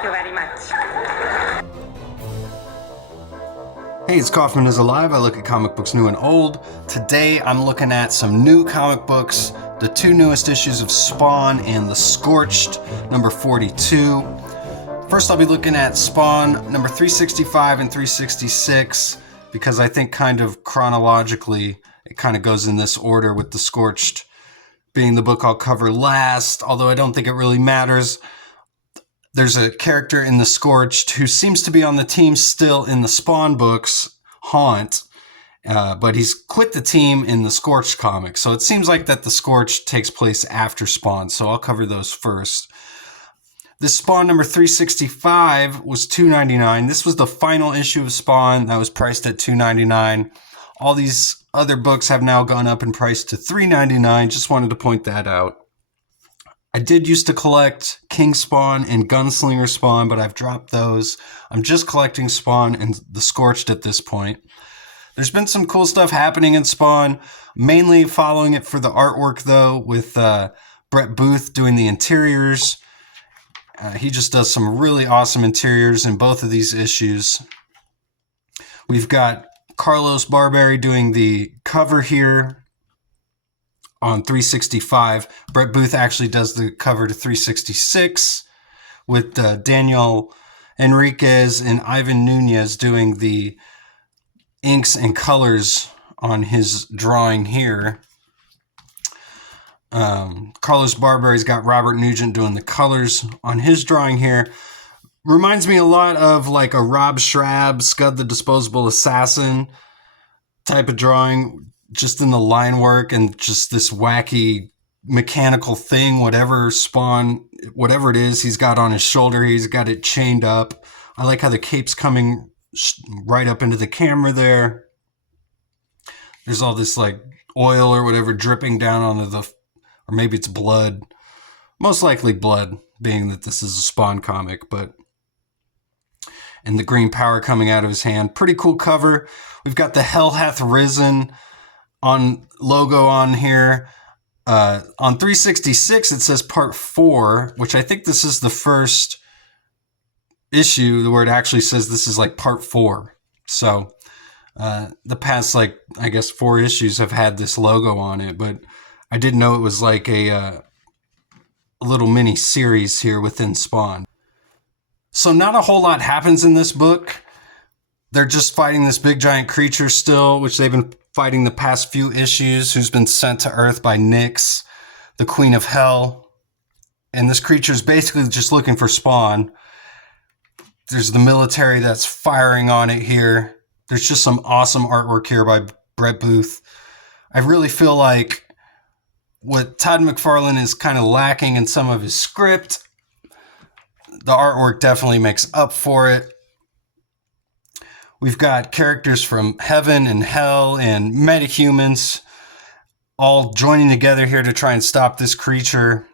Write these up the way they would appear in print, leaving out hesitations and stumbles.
Thank you very much. Hey, it's Kaufman is Alive. I look at comic books new and old. Today I'm looking at some new comic books, the two newest issues of Spawn and the Scorched, number 42. First I'll be looking at Spawn number 365 and 366 because I think kind of chronologically it kind of goes in this order, with the Scorched being the book I'll cover last, although I don't think it really matters. There's a character in the Scorched who seems to be on the team still in the Spawn books, Haunt, but he's quit the team in the Scorched comic. So it seems like that the Scorched takes place after Spawn, so I'll cover those first. This Spawn number 365 was $2.99. This was the final issue of Spawn that was priced at $2.99. All these other books have now gone up in price to $3.99. Just wanted to point that out. I did used to collect King Spawn and Gunslinger Spawn, but I've dropped those. I'm just collecting Spawn and the Scorched at this point. There's been some cool stuff happening in Spawn, mainly following it for the artwork, though, with Brett Booth doing the interiors. He just does some really awesome interiors in both of these issues. We've got Carlos Barberi doing the cover here on 365. Brett Booth actually does the cover to 366, with Daniel Enriquez and Ivan Nunez doing the inks and colors on his drawing here. Carlos Barberi's got Robert Nugent doing the colors on his drawing here. Reminds me a lot of like a Rob Schrab, Scud the Disposable Assassin type of drawing, just in the line work and just this wacky mechanical thing, whatever Spawn, whatever it is he's got on his shoulder, he's got it chained up. I like how the cape's coming right up into the camera there. There's all this like oil or whatever dripping down onto the, or maybe it's blood. Most likely blood, being that this is a Spawn comic, but, and the green power coming out of his hand. Pretty cool cover. We've got the Hell Hath Risen on logo on here. On 366 it says part 4, which I think this is the first issue where it actually says this is like part 4. So the past, like, I guess 4 issues have had this logo on it, but I didn't know it was like a little mini series here within Spawn. So not a whole lot happens in this book. They're just fighting this big giant creature still, which they've been fighting the past few issues, who's been sent to Earth by Nyx, the Queen of Hell. And this creature is basically just looking for Spawn. There's the military that's firing on it here. There's just some awesome artwork here by Brett Booth. I really feel like what Todd McFarlane is kind of lacking in some of his script, the artwork definitely makes up for it. We've got characters from heaven and hell and metahumans all joining together here to try and stop this creature.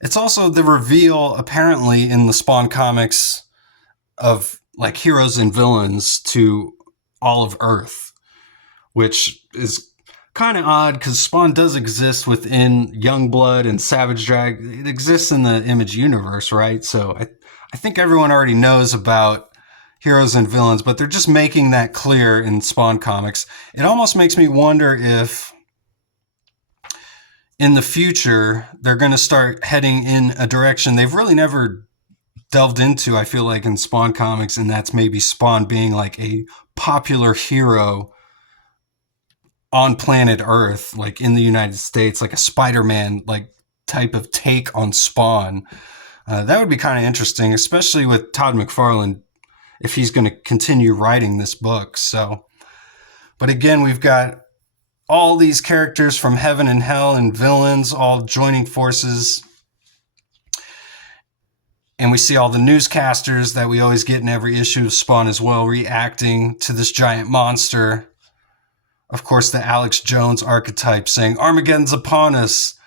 It's also the reveal, apparently, in the Spawn comics of like heroes and villains to all of Earth, which is kind of odd because Spawn does exist within Youngblood and Savage Drag. It exists in the Image universe, right? So I think everyone already knows about heroes and villains, but they're just making that clear in Spawn comics. It almost makes me wonder if in the future they're going to start heading in a direction they've really never delved into, I feel like, in Spawn comics, and that's maybe Spawn being like a popular hero on planet Earth, like in the United States, like a Spider-Man like type of take on Spawn. That would be kind of interesting, especially with Todd McFarlane, if he's going to continue writing this book. So, but again, we've got all these characters from heaven and hell and villains all joining forces. And we see all the newscasters that we always get in every issue of Spawn as well, reacting to this giant monster. Of course, the Alex Jones archetype saying, "Armageddon's upon us.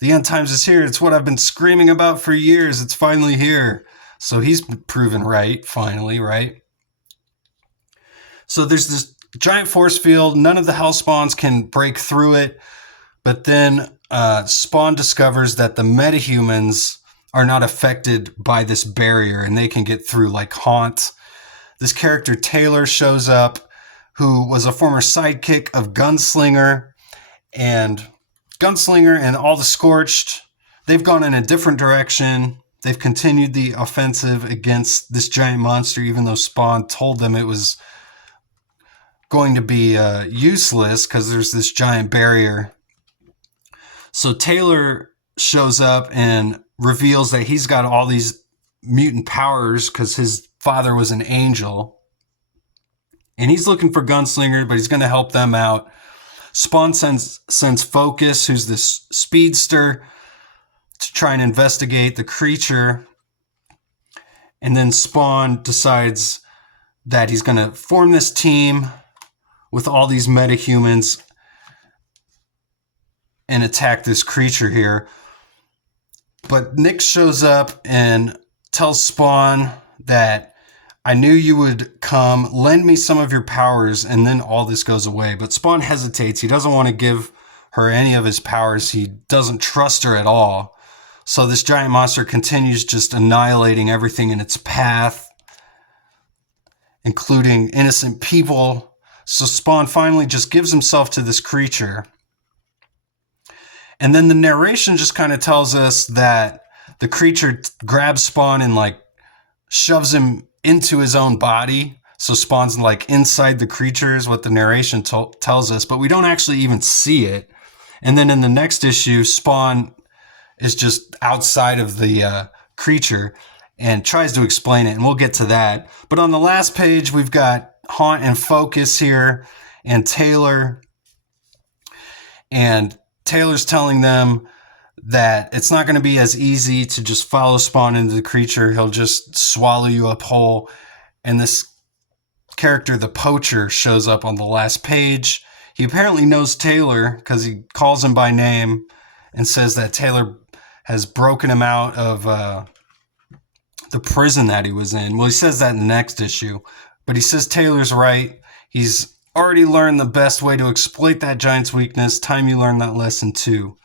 The end times is here. It's what I've been screaming about for years. It's finally here." So he's proven right, finally, right? So there's this giant force field. None of the Hell Spawns can break through it. But then Spawn discovers that the metahumans are not affected by this barrier and they can get through, like Haunt. This character Taylor shows up, who was a former sidekick of Gunslinger, and all the Scorched, they've gone in a different direction. They've continued the offensive against this giant monster, even though Spawn told them it was going to be useless because there's this giant barrier. So Taylor shows up and reveals that he's got all these mutant powers because his father was an angel. And he's looking for Gunslinger, but he's going to help them out. Spawn sends Focus, who's this speedster, to try and investigate the creature. And then Spawn decides that he's going to form this team with all these metahumans and attack this creature here. But Nick shows up and tells Spawn that I knew you would come, lend me some of your powers, and then all this goes away. But Spawn hesitates. He doesn't want to give her any of his powers. He doesn't trust her at all. So this giant monster continues just annihilating everything in its path, including innocent people. So Spawn finally just gives himself to this creature. And then the narration just kind of tells us that the creature grabs Spawn and like shoves him into his own body. So Spawn's like inside the creature is what the narration tells us, but we don't actually even see it. And then in the next issue, Spawn is just outside of the creature and tries to explain it, and we'll get to that. But on the last page, we've got Haunt and Focus here and Taylor. And Taylor's telling them that it's not going to be as easy to just follow Spawn into the creature. He'll just swallow you up whole. And this character, the Poacher, shows up on the last page. He apparently knows Taylor because he calls him by name and says that Taylor has broken him out of the prison that he was in. Well, he says that in the next issue. But he says Taylor's right. He's already learned the best way to exploit that giant's weakness. Time you learn that lesson too.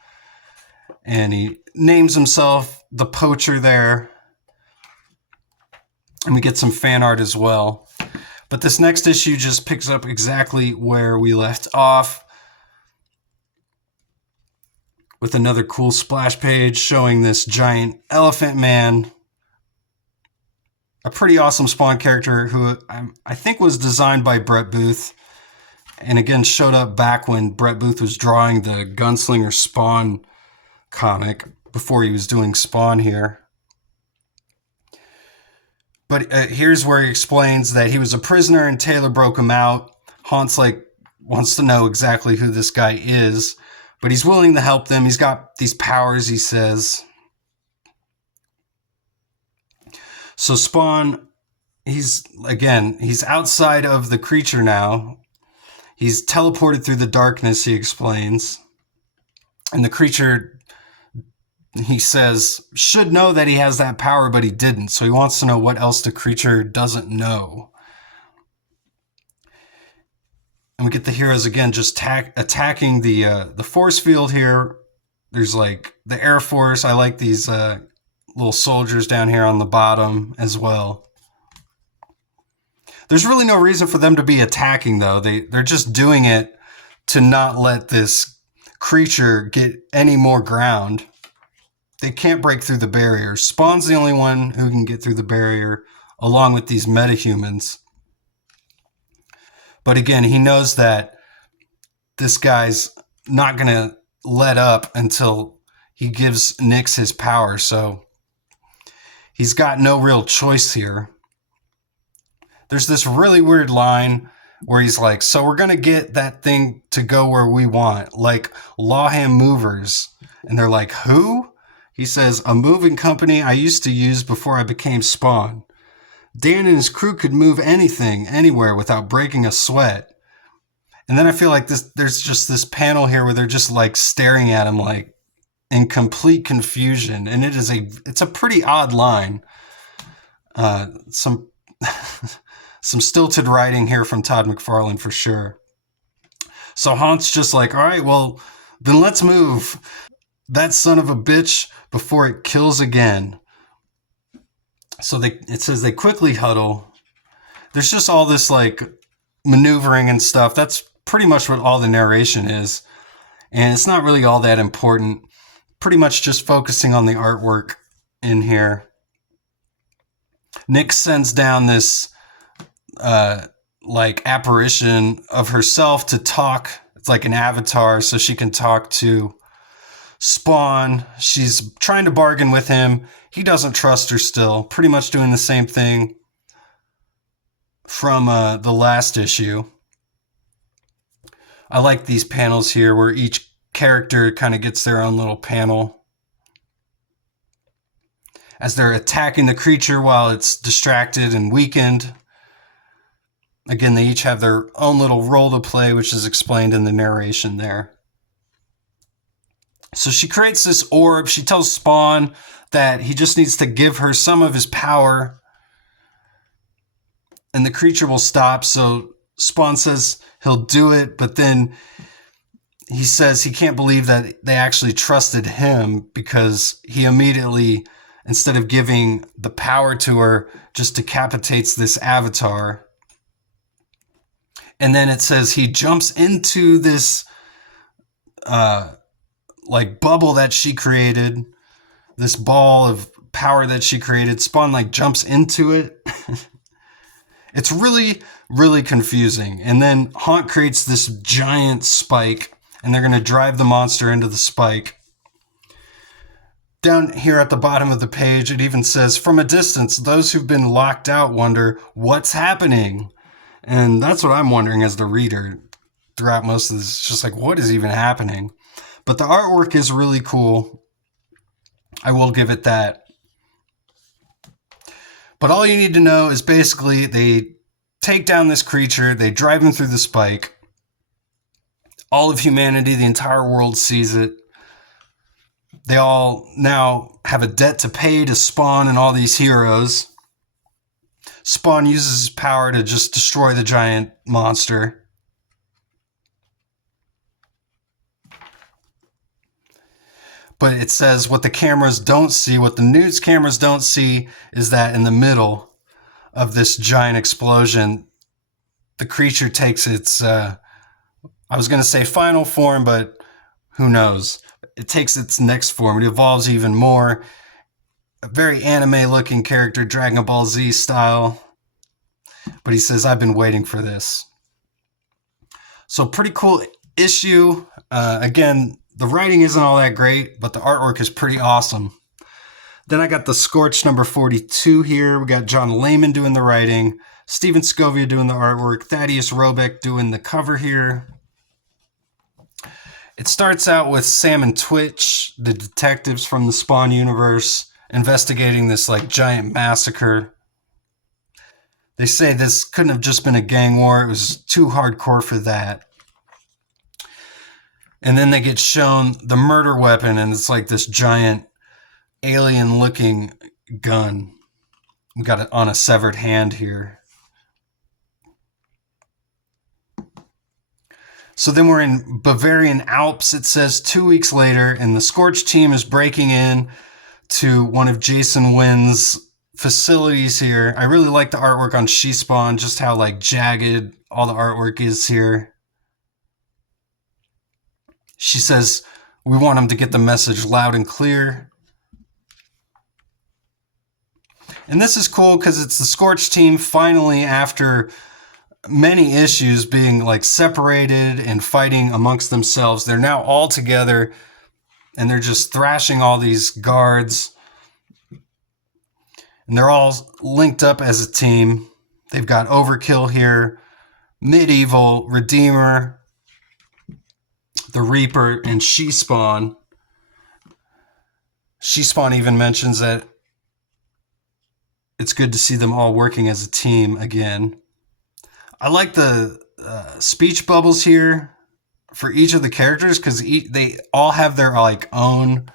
And he names himself the Poacher there. And we get some fan art as well. But this next issue just picks up exactly where we left off, with another cool splash page showing this giant elephant man. A pretty awesome Spawn character who I think was designed by Brett Booth. And again, showed up back when Brett Booth was drawing the Gunslinger Spawn comic before he was doing Spawn here. But here's where he explains that he was a prisoner and Taylor broke him out. Haunt's like wants to know exactly who this guy is, but he's willing to help them. He's got these powers, he says. So Spawn, he's outside of the creature now. He's teleported through the darkness, he explains. And the creature, he says, should know that he has that power, but he didn't. So he wants to know what else the creature doesn't know. And we get the heroes again just attacking the force field here. There's like the Air Force. I like these little soldiers down here on the bottom as well. There's really no reason for them to be attacking, though. They're just doing it to not let this creature get any more ground. They can't break through the barrier. Spawn's the only one who can get through the barrier, along with these metahumans. But again, he knows that this guy's not going to let up until he gives Nyx his power. So he's got no real choice here. There's this really weird line where he's like, so we're going to get that thing to go where we want, like Lawham Movers. And they're like, who? He says, a moving company I used to use before I became Spawn. Dan and his crew could move anything, anywhere, without breaking a sweat. And then I feel like there's just this panel here where they're just like staring at him like in complete confusion. And it's a pretty odd line. Some stilted writing here from Todd McFarlane for sure. So Haunt's just like, all right, well, then let's move. that son of a bitch before it kills again. So it says they quickly huddle. There's just all this like maneuvering and stuff. That's pretty much what all the narration is. And it's not really all that important. Pretty much just focusing on the artwork in here. Nick sends down this like apparition of herself to talk. It's like an avatar, so she can talk to Spawn. She's trying to bargain with him. He doesn't trust her still. Pretty much doing the same thing from the last issue. I like these panels here where each character kind of gets their own little panel as they're attacking the creature while it's distracted and weakened. Again, they each have their own little role to play, which is explained in the narration there. So she creates this orb. She tells Spawn that he just needs to give her some of his power and the creature will stop. So Spawn says he'll do it, but then he says he can't believe that they actually trusted him because he immediately, instead of giving the power to her, just decapitates this avatar. And then it says he jumps into this like bubble that she created, this ball of power that she created. Spawn like jumps into it. It's really, really confusing. And then Haunt creates this giant spike, and they're going to drive the monster into the spike. Down here at the bottom of the page, it even says, from a distance, those who've been locked out wonder, what's happening? And that's what I'm wondering as the reader throughout most of this. It's just like, what is even happening? But the artwork is really cool. I will give it that. But all you need to know is basically they take down this creature, they drive him through the spike. All of humanity, the entire world sees it. They all now have a debt to pay to Spawn and all these heroes. Spawn uses his power to just destroy the giant monster. But it says what the cameras don't see, what the news cameras don't see, is that in the middle of this giant explosion, the creature takes its, I was going to say final form, but who knows? It takes its next form. It evolves even more. A very anime-looking character, Dragon Ball Z style. But he says, I've been waiting for this. So pretty cool issue. Again, the writing isn't all that great, but the artwork is pretty awesome. Then I got the Scorched number 42 here. We got John Layman doing the writing, Steven Scovia doing the artwork, Thaddeus Robeck doing the cover here. It starts out with Sam and Twitch, the detectives from the Spawn universe, investigating this like giant massacre. They say this couldn't have just been a gang war. It was too hardcore for that. And then they get shown the murder weapon, and it's like this giant alien-looking gun. We got it on a severed hand here. So then we're in Bavarian Alps, it says 2 weeks later, and the Scorched team is breaking in to one of Jason Wynn's facilities here. I really like the artwork on She-Spawn, just how like jagged all the artwork is here. She says, we want him to get the message loud and clear. And this is cool because it's the Scorched team finally, after many issues being like separated and fighting amongst themselves, they're now all together and they're just thrashing all these guards. And they're all linked up as a team. They've got Overkill here, Medieval, Redeemer, the Reaper, and She-Spawn. She-Spawn even mentions that it's good to see them all working as a team again. I like the speech bubbles here for each of the characters because they all have their like own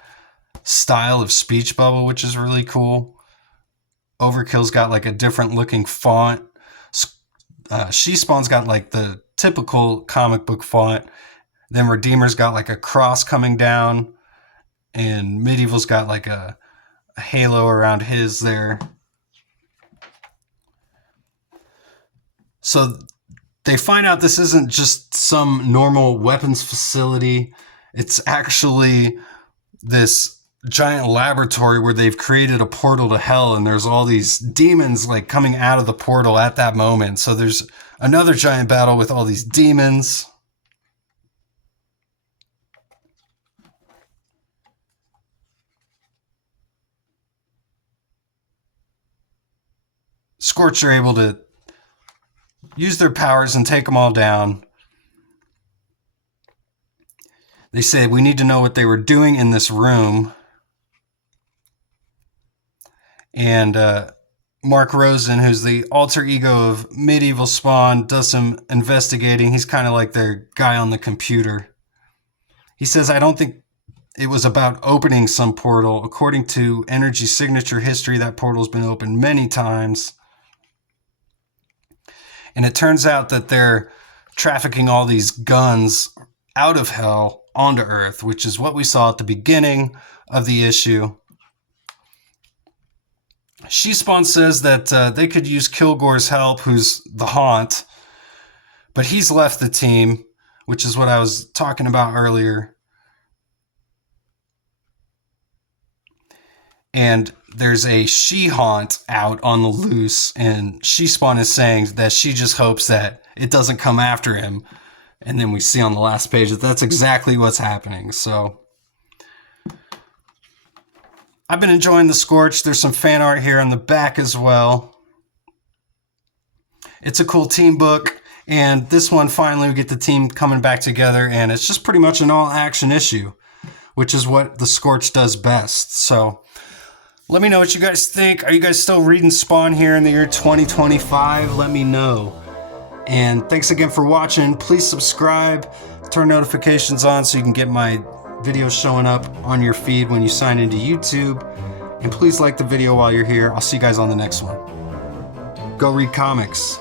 style of speech bubble, which is really cool. Overkill's got like a different looking font. She-Spawn's got like the typical comic book font. Then Redeemer's got like a cross coming down. and Medieval's got like a halo around his there. So they find out this isn't just some normal weapons facility. It's actually this giant laboratory where they've created a portal to hell, and there's all these demons like coming out of the portal at that moment. So there's another giant battle with all these demons. Scorched are able to use their powers and take them all down. They say, we need to know what they were doing in this room. And Mark Rosen, who's the alter ego of Medieval Spawn, does some investigating. He's kind of like their guy on the computer. He says, I don't think it was about opening some portal. According to Energy Signature history, that portal's been opened many times. And it turns out that they're trafficking all these guns out of hell onto Earth, which is what we saw at the beginning of the issue. She-Spawn says that they could use Kilgore's help, who's the Haunt, but he's left the team, which is what I was talking about earlier. And there's a She-Haunt out on the loose, and She-Spawn is saying that she just hopes that it doesn't come after him. And then we see on the last page that that's exactly what's happening. So I've been enjoying the Scorched. There's some fan art here on the back as well. It's a cool team book, and this one finally we get the team coming back together, and it's just pretty much an all-action issue, which is what the Scorched does best. So let me know what you guys think. Are you guys still reading Spawn here in the year 2025? Let me know. And thanks again for watching. Please subscribe, turn notifications on so you can get my videos showing up on your feed when you sign into YouTube. And please like the video while you're here. I'll see you guys on the next one. Go read comics.